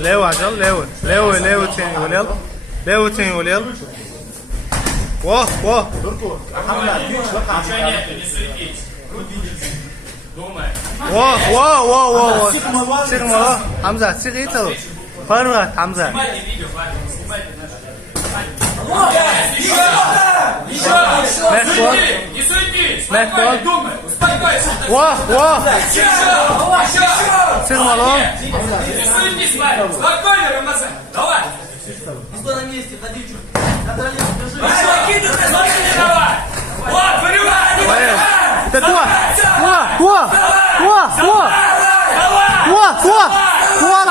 ليه عجل ليه تاني وليل ليه تاني وليل واه واه سيغما حمزة سيغيتو فرغت حمزة واه سيغما لون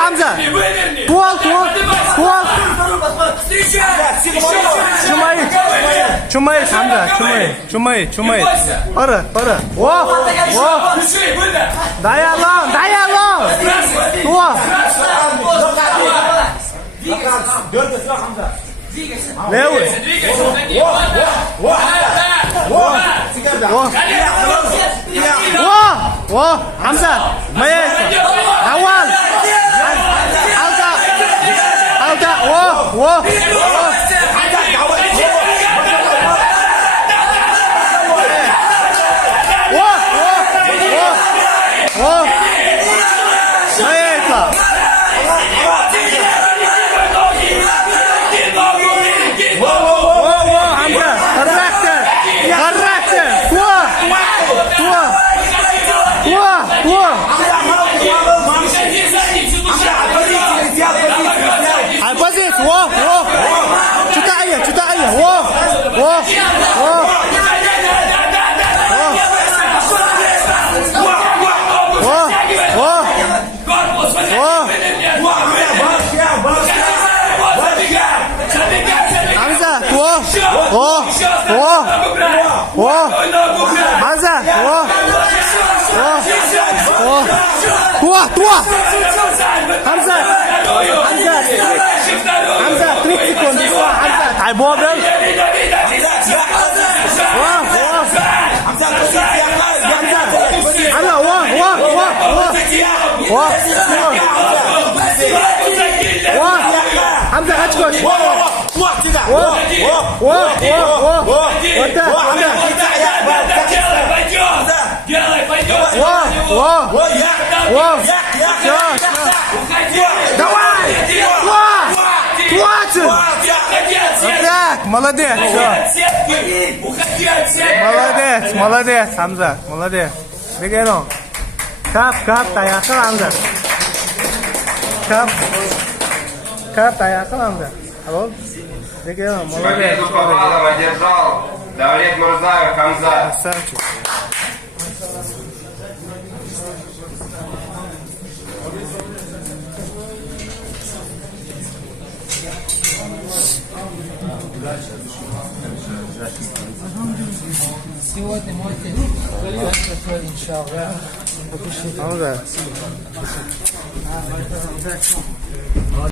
حمزة شمايل حمزة شمايل برا دايالون حمزة ميت أول молодец, Хамза, молодец. Бегерон. Кап, таяқы Хамза. Кап, таяқы Хамза. Алло. Бегерон, молодец. Попалова держал. Давлет Мурзаев, Хамза. Красавчик. Сегодня можете иншаллах. Hamza.